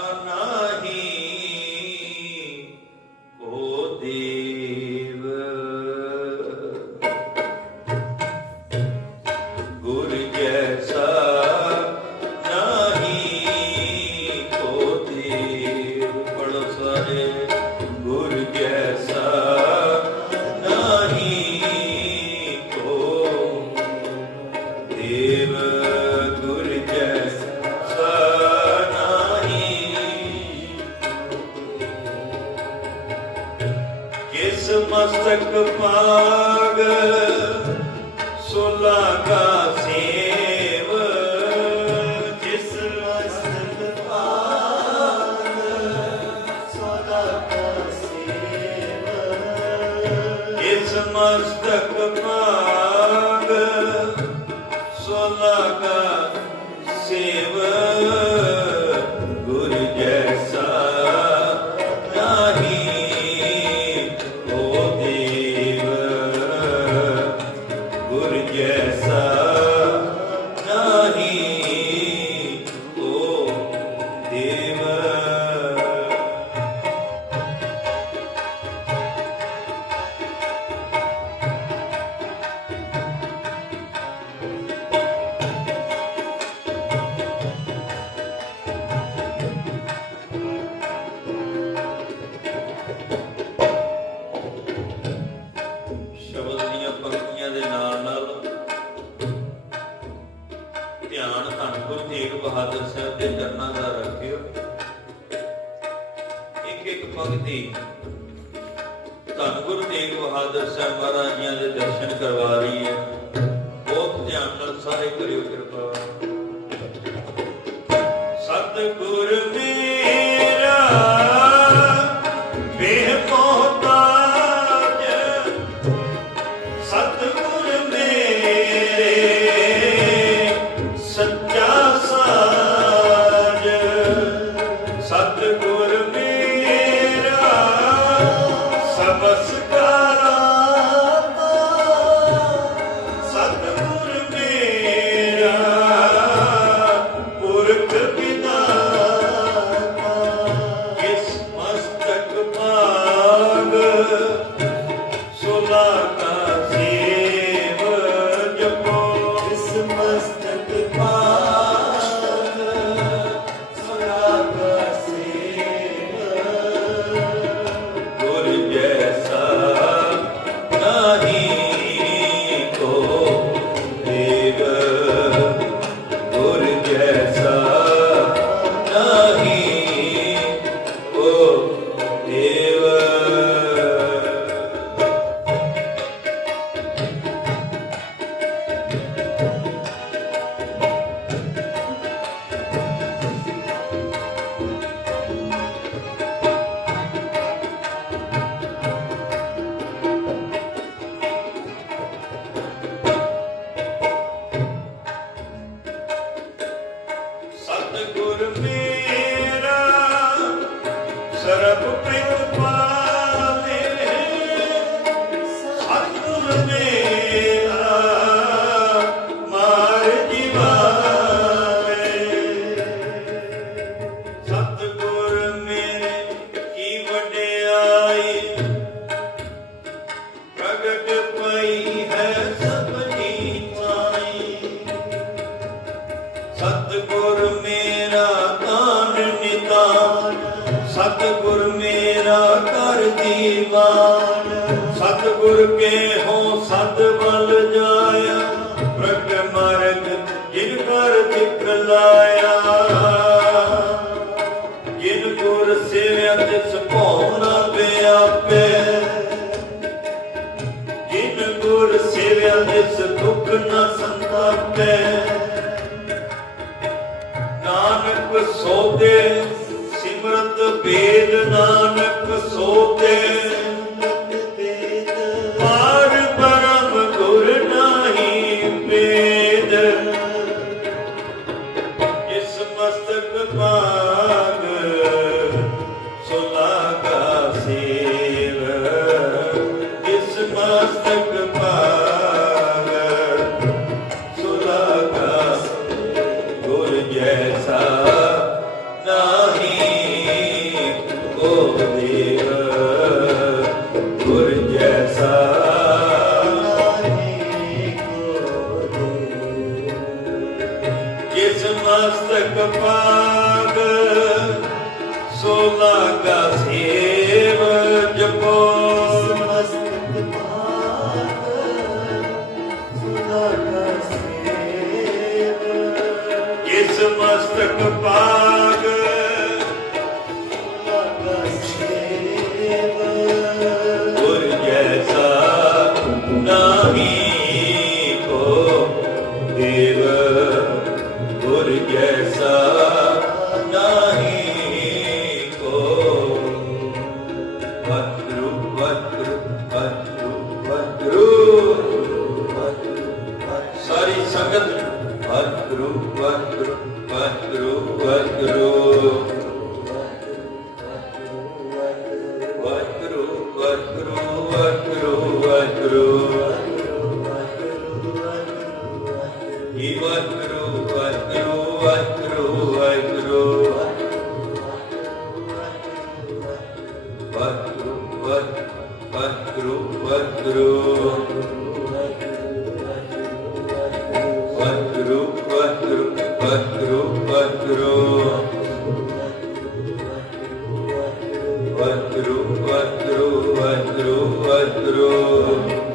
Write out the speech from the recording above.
Anna. ਸਕ ਪਾਗ, ਸੁਲਾ ਕਾ save, ਜਿਸ ਵਸਤ ਪਾਗ, ਸੁਲਾ ਕਾ ਸੇਵ। ਇਸ ਮਸਤਕ ਪਾਗ, ਸੁਲਾ ਕਾ ਸੇਵ। ਧਿਆਨ ਧੰਨ ਗੁਰੂ ਤੇਗ ਬਹਾਦਰ ਸਾਹਿਬ ਦੇ ਚਰਨਾਂ ਦਾ ਰੱਖਿਓ। ਇੱਕ ਇੱਕ ਭਗਤੀ ਧੰਨ ਗੁਰੂ ਤੇਗ ਬਹਾਦਰ ਸਾਹਿਬ ਮਹਾਰਾਜ ਦੇ ਦਰਸ਼ਨ ਕਰਵਾ ਰਹੀ ਹੈ Bata Sarapu Prithupa ਨਾਨਕ ਸੋਤੇ ਸਿਮਰਤ ਬੇਦ ਨਾਨਕ ਸੋਤੇ। ਪਾਰ ਪਰਮ ਗੁਰ ਨਾਹੀ ਬੇਦ। ਇਸ ਮਸਤਕ ਤਿਸ ਮਸਤਕ ਪਾਗ ਸੋਲਾ ਕਾ ਸੇਵ ਜਪੋ ਮਸਤਕ ਪਾਗ ਸੋਲਾ ਕਾ ਸੇਵ ਜਿਸ ਮਸਤਕ ਪਾਗ ਜੈਸਾ ਨਾਹੀ ਕੋ ਦੇਵ Yes, sir. Vajra, Vajra, Vajra, Vajra, Vajra,